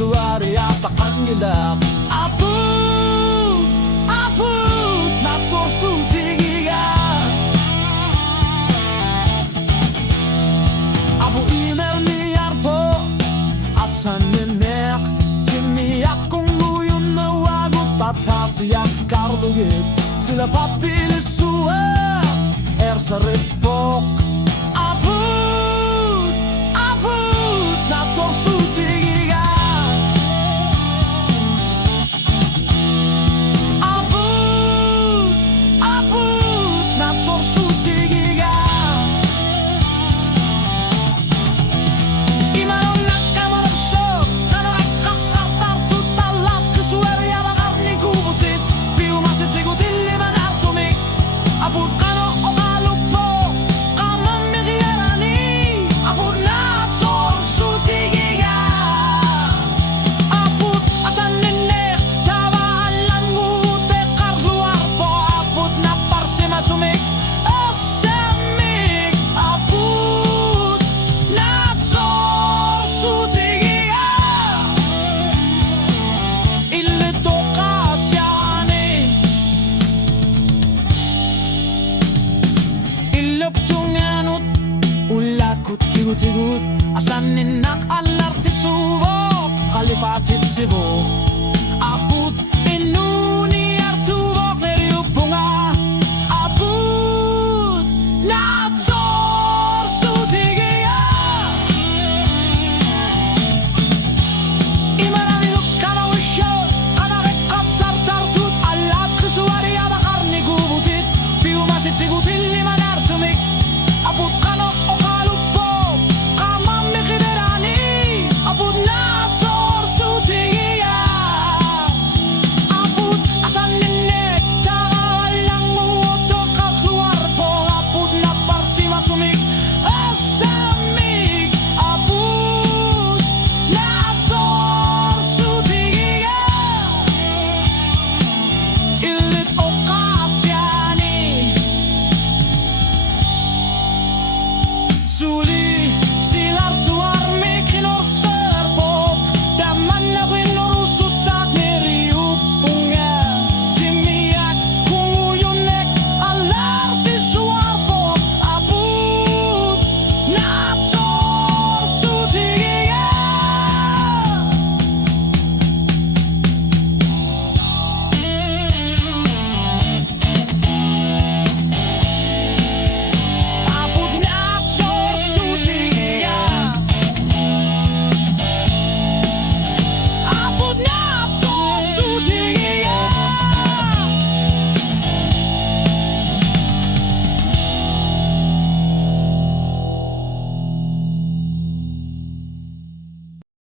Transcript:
suari atakan gila Aput, not so sutigiga Abu email ni arpo Asan ninek Timi akong luyun na wagot Tatasiyak karlugit Sila papilis suwa Sa ripok Aput, not so sutigiga Aput, not so sutigiga Imanong nakamarasyon Na nakakasartar tutalap Kasuwari abakar ni kubutit Piumasit sigutin liman atomik Aput kano o Tunganut ulakut kigut-igut Asan ninak alarti subo Kalipatit sibo